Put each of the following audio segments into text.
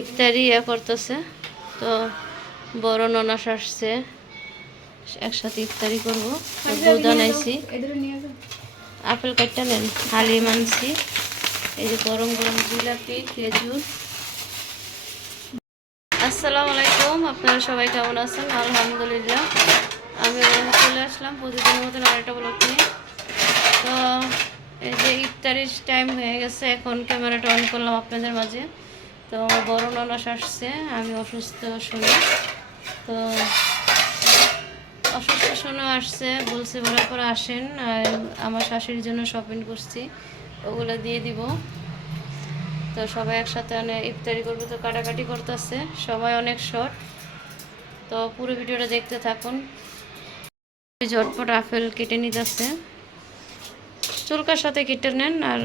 ইফতারি ইয়া করতেছে। তো বড় ননাস আসছে। একসাথে ইফতারি করব। দুধ আনাইছি। আপেল কাটটা নেন। হালিম আনছি। এই যে গরম গরম জিলাপি খেজুর। আসসালামু আলাইকুম। আপনারা সবাই কেমন আছেন? আলহামদুলিল্লাহ। আমি চলে আসলাম প্রতিদিনের মতন আরেকটা ব্লগ নিয়ে। তো এই যে ইফতারির টাইম হয়ে গেছে। এখন ক্যামেরাটা অন করলাম আপনাদের মাঝে। তো আমার বড় ননাস আসছে, আমি অসুস্থ শুনে তো অসুস্থ শুনে আসছে, বলছে বলার পরে আসেন, আর আমার শাশুড়ির জন্য শপিং করছি, ওগুলো দিয়ে দিব। তো সবাই একসাথে অনেক ইফতারি করবে তো কাটাকাটি করতেছে, সবাই অনেক শর্ট তো পুরো ভিডিওটা দেখতে থাকুন। ঝটপট আপেল কেটে নিতেছে। চুলকার সাথে কেটে নেন আর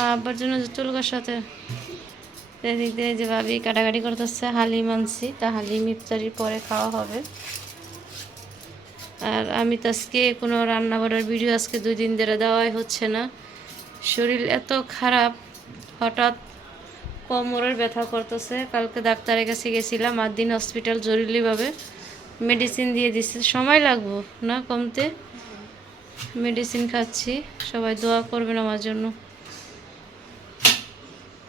আব্বার জন্য চুলকার সাথে এদিক দিয়ে যে কাটাকাটি করতেছে, হালিম আনছি। তা হালিম ইফতারির পরে খাওয়া হবে। আর আমি তো আজকে কোনো রান্না বাড়ার ভিডিও আজকে দুই দিন ধরে দেওয়াই হচ্ছে না। শরীর এত খারাপ, হঠাৎ কোমরের ব্যথা করতেছে। কালকে ডাক্তারের কাছে গেছিলাম আট দিন হসপিটাল জরুরিভাবে মেডিসিন দিয়ে দিচ্ছে সময় লাগবো না কমতে? মেডিসিন খাচ্ছি। সবাই দোয়া করবেন আমার জন্য।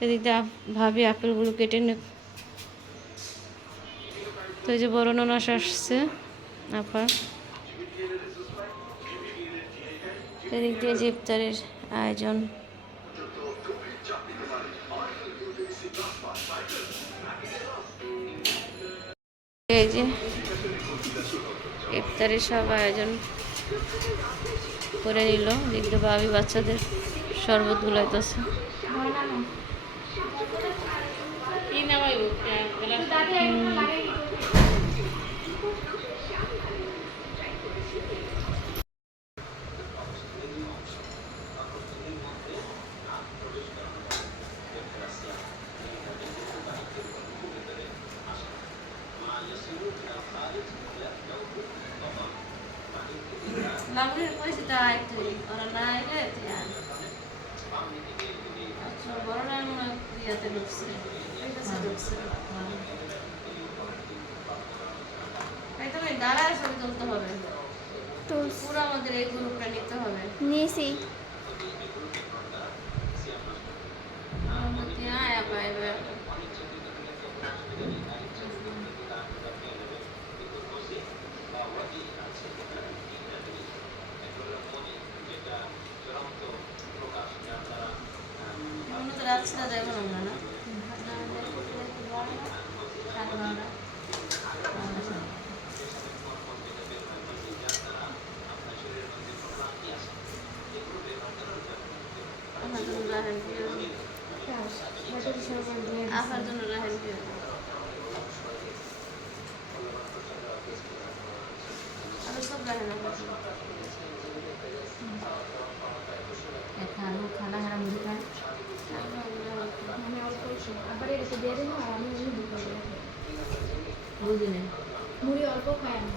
আপ- ভাবি আপেলগুলো কেটে নে তো এই যে বড় ননাস আসছে আপার এদিক দিয়ে ইফতারের আয়োজন। এই যে ইফতারের সব আয়োজন করে নিল। দেখতে ভাবি বাচ্চাদের শরবত গুলাইতেছে। লাবণের কইছি তা আইতে ওরা না আইলে আচ্ছা বড় না মনে হয় ইয়াতে দাঁড়ায় ছবি তুলতে হবে পুরো আমাদের এই নিতে হবে নিয়েছি এমন তো রাত্রিটা যাইব না আমরা না সাড়ে বারোটা আমার জন্য রাহেন প্রিয় আসার জন্য রাহেন প্রিয় আমি সব রাহেন। খানো খানা হারা মুড়ি খান আমি অল্প আবার এটাকে দিয়ে দেবো আর আমি বুঝিনি। মুড়ি অল্প খাই আমি।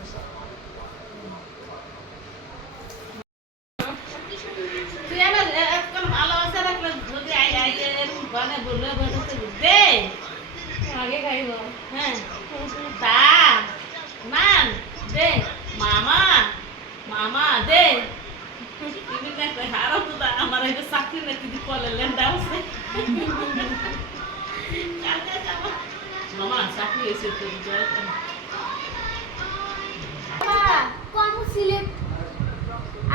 এরকম বলে বলবে বলে দে আগে খাইব। হ্যাঁ তা মান দে মামা মামা দে। তুমি না কই হারাম তো আমার এটা চাকরি না তুই কলে লেন্দা আছে। মামা চাকরি হয়েছে তোর জয় কম সিলেট।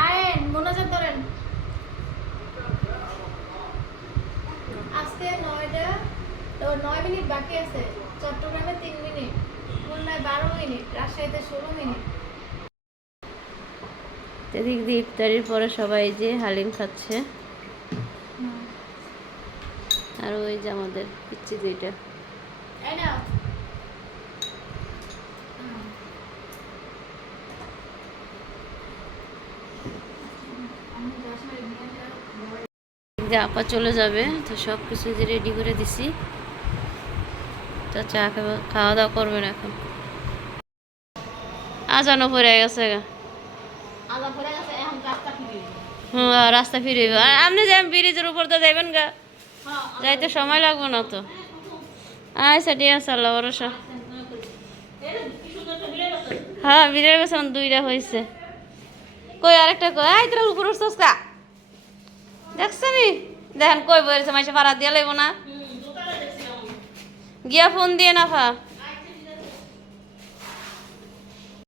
আয়েন মোনাজাত ধরেন আজকে নয়টা তো নয় মিনিট বাকি আছে। চট্টগ্রামে তিন মিনিট খুলনায় বারো মিনিট রাজশাহীতে ষোলো মিনিট। এদিক দিয়ে ইফতারির পরে সবাই যে হালিম খাচ্ছে। আর ওই যে আমাদের পিচ্ছি দুইটা। যে আপা চলে যাবে তো সব কিছু যে রেডি করে দিছি। তো চা খাওয়া খাওয়া দাওয়া করবেন এখন। আজানো পড়ে গেছে গা রাস্তা হ্যাঁ রাস্তা ফিরে আপনি যে ব্রিজের উপর তো যাবেন গা। হ্যাঁ যাইতে সময় লাগবে না তো। আচ্ছা ঠিক আছে আল্লাহ ভরসা। হ্যাঁ বিজয় গেছিলাম দুইটা হয়েছে কই আরেকটা কই? আই তোরা উপর উঠছস কা? দেখছনি দেখেন কই বইছে মাইসে ভাড়া দিয়ে লাইব না। গিয়া ফোন দিয়ে না